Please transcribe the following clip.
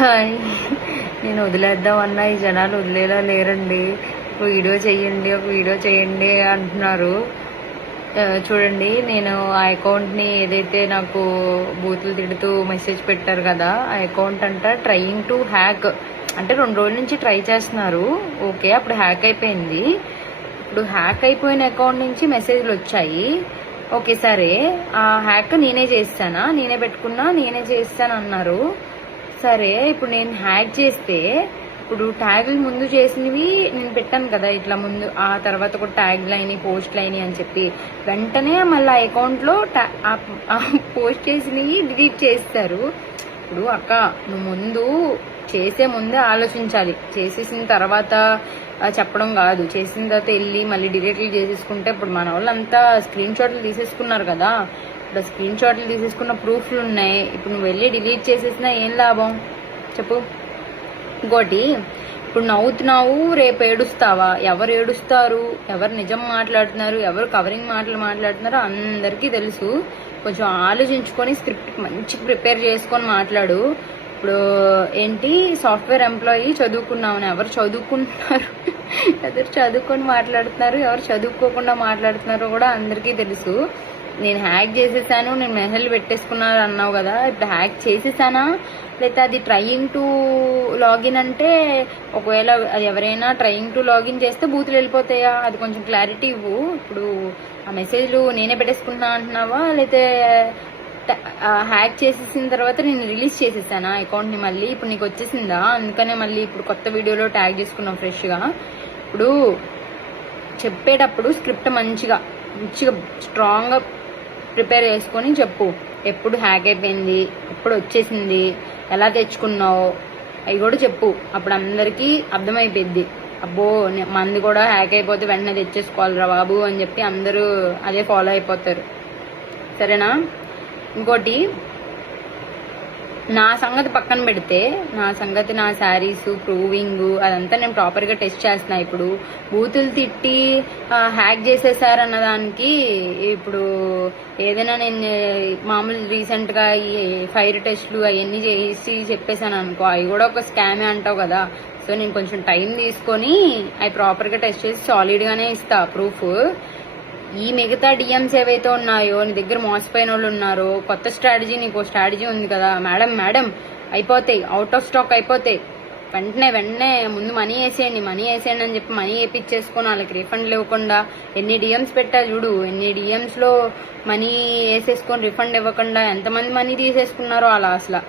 Hi. నేను వదిలేద్దామన్నా ఈ జనాలు వదిలేలా లేరండి. ఒక వీడియో చేయండి అంటున్నారు. చూడండి, నేను ఆ అకౌంట్ని ఏదైతే నాకు బూతులు తిడుతూ మెసేజ్ పెట్టారు కదా, ఆ అకౌంట్ అంట ట్రయింగ్ టు హ్యాక్ అంటే 2 రోజుల నుంచి ట్రై చేస్తున్నారు. ఓకే, అప్పుడు హ్యాక్ అయిపోయింది. ఇప్పుడు హ్యాక్ అయిపోయిన అకౌంట్ నుంచి మెసేజ్లు వచ్చాయి. ఓకే సరే, ఆ హ్యాక్ నేనే చేస్తానా, నేనే పెట్టుకున్నా, నేనే చేస్తాను అన్నారు. సరే, ఇప్పుడు నేను హ్యాక్ చేస్తే ఇప్పుడు ట్యాగ్లు ముందు చేసినవి నేను పెట్టాను కదా ఇట్లా ముందు, ఆ తర్వాత కూడా ట్యాగ్లు అయినాయి, పోస్ట్లు అయినాయి అని చెప్పి వెంటనే మళ్ళీ ఆ అకౌంట్లో పోస్ట్ చేసినవి డిలీట్ చేస్తారు. ఇప్పుడు అక్క, నువ్వు చేసే ముందే ఆలోచించాలి. చేసేసిన తర్వాత చెప్పడం కాదు. చేసిన తర్వాత వెళ్ళి మళ్ళీ డిలీట్లు చేసేసుకుంటే ఇప్పుడు మన వాళ్ళంతా స్క్రీన్ షాట్లు తీసేసుకున్నారు కదా. ఇప్పుడు స్క్రీన్ షాట్లు తీసేసుకున్న ప్రూఫ్లు ఉన్నాయి. ఇప్పుడు నువ్వు వెళ్ళి డిలీట్ చేసేసినా ఏం లాభం చెప్పు. ఇంకోటి, ఇప్పుడు నవ్వుతున్నావు, రేపు ఏడుస్తావా? ఎవరు ఏడుస్తారు, ఎవరు నిజం మాట్లాడుతున్నారు, ఎవరు కవరింగ్ మాటలు మాట్లాడుతున్నారో అందరికీ తెలుసు. కొంచెం ఆలోచించుకొని స్క్రిప్ట్ మంచి ప్రిపేర్ చేసుకొని మాట్లాడు. ఇప్పుడు ఏంటి, సాఫ్ట్వేర్ ఎంప్లాయీ చదువుకున్నామని, ఎవరు చదువుకుంటున్నారు, ఎవరు చదువుకొని మాట్లాడుతున్నారు, ఎవరు చదువుకోకుండా మాట్లాడుతున్నారో కూడా అందరికీ తెలుసు. నేను హ్యాక్ చేసేసాను, నేను మెసేజ్లు పెట్టేసుకున్నారు అన్నావు కదా, ఇప్పుడు హ్యాక్ చేసేసానా లేకపోతే అది ట్రయింగ్ టు లాగిన్ అంటే, ఒకవేళ అది ఎవరైనా ట్రయింగ్ టు లాగిన్ చేస్తే బూతులు వెళ్ళిపోతాయా? అది కొంచెం క్లారిటీ ఇవ్వు. ఇప్పుడు ఆ మెసేజ్లు నేనే పెట్టేసుకుంటున్నా అంటున్నావా, లేకపోతే హ్యాక్ చేసేసిన తర్వాత నేను రిలీజ్ చేసేసానా అకౌంట్ని మళ్ళీ? ఇప్పుడు నీకు వచ్చేసిందా, అందుకనే మళ్ళీ ఇప్పుడు కొత్త వీడియోలో ట్యాగ్ చేసుకున్నాం ఫ్రెష్గా. ఇప్పుడు చెప్పేటప్పుడు స్క్రిప్ట్ మంచిగా స్ట్రాంగ్గా ప్రిపేర్ చేసుకొని చెప్పు. ఎప్పుడు హ్యాక్ అయిపోయింది, ఎప్పుడు వచ్చేసింది, ఎలా తెచ్చుకున్నావు, అవి కూడా చెప్పు. అప్పుడు అందరికీ అర్థమైపోద్ది. అబ్బో, మంది కూడా హ్యాక్ అయిపోతే వెంటనే తెచ్చేసుకోవాలిరా బాబు అని చెప్పి అందరూ అదే ఫాలో అయిపోతారు. సరేనా? ఇంకోటి, నా సంగతి పక్కన పెడితే, నా శారీస్ ప్రూవింగ్ అదంతా నేను ప్రాపర్గా టెస్ట్ చేస్తున్నా. ఇప్పుడు బూతులు తిట్టి హ్యాక్ చేసేసారన్న దానికి ఇప్పుడు ఏదైనా నేను మామూలు రీసెంట్గా ఈ ఫైర్ టెస్ట్లు అవన్నీ చేసి చెప్పేశాను అనుకో, అవి కూడా ఒక స్కామే అంటావు కదా. సో నేను కొంచెం టైం తీసుకొని అవి ప్రాపర్గా టెస్ట్ చేసి సాలిడ్గానే ఇస్తా ప్రూఫ్. ఈ మిగతా డిఎమ్స్ ఏవైతే ఉన్నాయో, నీ దగ్గర మోసపోయిన వాళ్ళు ఉన్నారో, కొత్త స్ట్రాటజీ, నీకు స్ట్రాటజీ ఉంది కదా, మేడం అయిపోతాయి, అవుట్ ఆఫ్ స్టాక్ అయిపోతాయి, వెంటనే ముందు మనీ వేసేయండి అని చెప్పి మనీ వేయించేసుకొని వాళ్ళకి రిఫండ్లు ఇవ్వకుండా ఎన్ని డిఎమ్స్ పెట్టా చూడు. ఎన్ని డిఎమ్స్లో మనీ వేసేసుకొని రిఫండ్ ఇవ్వకుండా ఎంతమంది మనీ తీసేసుకున్నారో అలా అసలు.